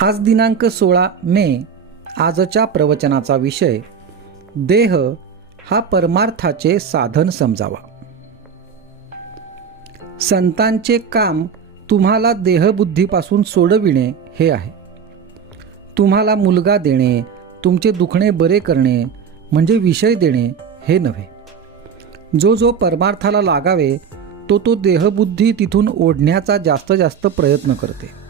आज दिनांक 16 मे. आजच्या प्रवचनाचा विषय देह हा परमार्थाचे साधन समजावा. संतांचे काम तुम्हाला देहबुद्धीपासून सोडविणे हे आहे. तुम्हाला मुलगा देणे, तुमचे दुखणे बरे करणे म्हणजे विषय देणे हे नव्हे. जो जो परमार्थाला लागावे तो देहबुद्धी तिथून ओढण्याचा जास्त प्रयत्न करते.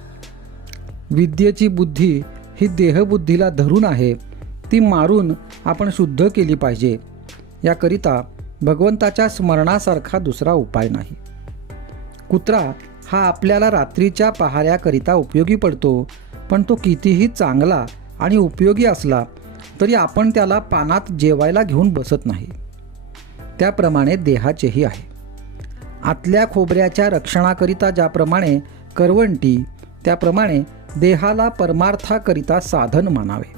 विद्येची बुद्धी ही देहबुद्धीला धरून आहे, ती मारून आपण शुद्ध केली पाहिजे. याकरिता भगवंताच्या स्मरणासारखा दुसरा उपाय नाही. कुत्रा हा आपल्याला रात्रीच्या पहाऱ्याकरिता उपयोगी पडतो, पण तो कितीही चांगला आणि उपयोगी असला तरी आपण त्याला पानात जेवायला घेऊन बसत नाही. त्याप्रमाणे देहाचेही आहे. आतल्या खोबऱ्याच्या रक्षणाकरिता ज्याप्रमाणे करवंटी, त्याप्रमाणे देहाला परमार्थाकरिता साधन मानावे.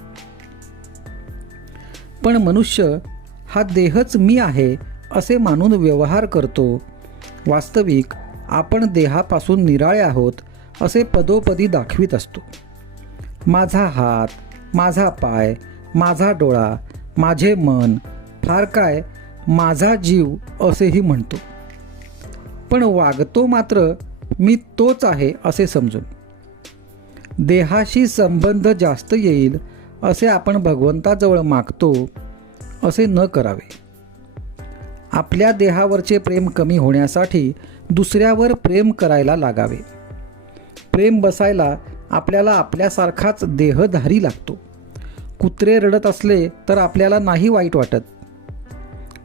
पण मनुष्य हा देहच मी आहे असे मानून व्यवहार करतो. वास्तविक आपण देहापासून निराळे आहोत असे पदोपदी दाखवित असतो. माझा हात, माझा पाय, माझा डोळा, माझे मन, फार काय माझा जीव असेही म्हणतो. पण वागतो मात्र मी तोच आहे असे समजून. देहाशी संबंध जास्त येईल असे आपण भगवंताजवळ मागतो, असे न करावे. आपल्या देहावरचे प्रेम कमी होण्यासाठी दुसऱ्यावर प्रेम करायला लागावे. प्रेम बसायला आपल्याला आपल्यासारखाच देहधारी लागतो. कुत्रे रडत असले तर आपल्याला नाही वाईट वाटत,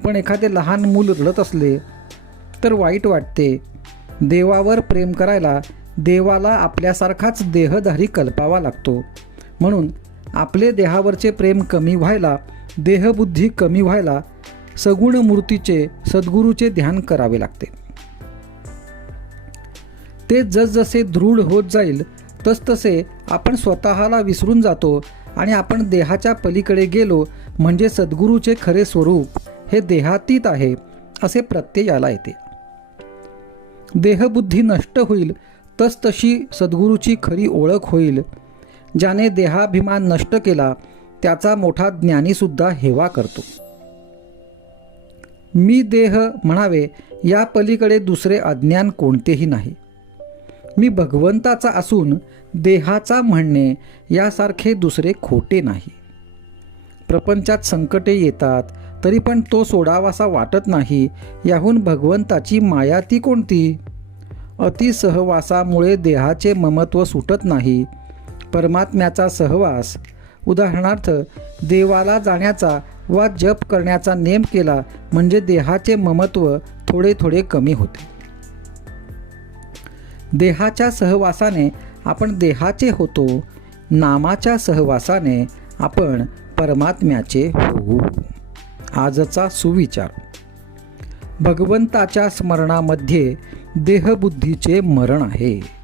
पण एखादे लहान मूल रडत असले तर वाईट वाटते. देवावर प्रेम करायला देवाला आपल्यासारखाच देहधारी कल्पावा लागतो. म्हणून आपले देहावरचे प्रेम कमी व्हायला, देहबुद्धी कमी व्हायला सगुण मूर्तीचे, सद्गुरूचे ध्यान करावे लागते. ते जसजसे दृढ होत जाईल तसतसे आपण स्वतःला विसरून जातो आणि आपण देहाच्या पलीकडे गेलो म्हणजे सद्गुरूचे खरे स्वरूप हे देहातीत आहे असे प्रत्ययाला येते. देहबुद्धी नष्ट होईल तसतशी सद्गुरूची खरी ओळख होईल. ज्याने देहाभिमान नष्ट केला त्याचा मोठा ज्ञानीसुद्धा हेवा करतो. मी देह म्हणावे या पलीकडे दुसरे अज्ञान कोणतेही नाही. मी भगवंताचा असून देहाचा म्हणणे यासारखे दुसरे खोटे नाही. प्रपंचात संकटे येतात तरी पण तो सोडावासा वाटत नाही. याहून भगवंताची माया ती कोणती? अतिसहवासामुळे देहाचे ममत्व सुटत नाही. परमात्म्याचा सहवास, उदाहरणार्थ देवाला जाण्याचा वा जप करण्याचा नेम केला म्हणजे देहाचे ममत्व थोडे थोडे कमी होते. देहाच्या सहवासाने आपण देहाचे होतो, नामाच्या सहवासाने आपण परमात्म्याचे होऊ. आजचा सुविचार. भगवंताच्या स्मरणामध्ये देहबुद्धीचे मरण आहे.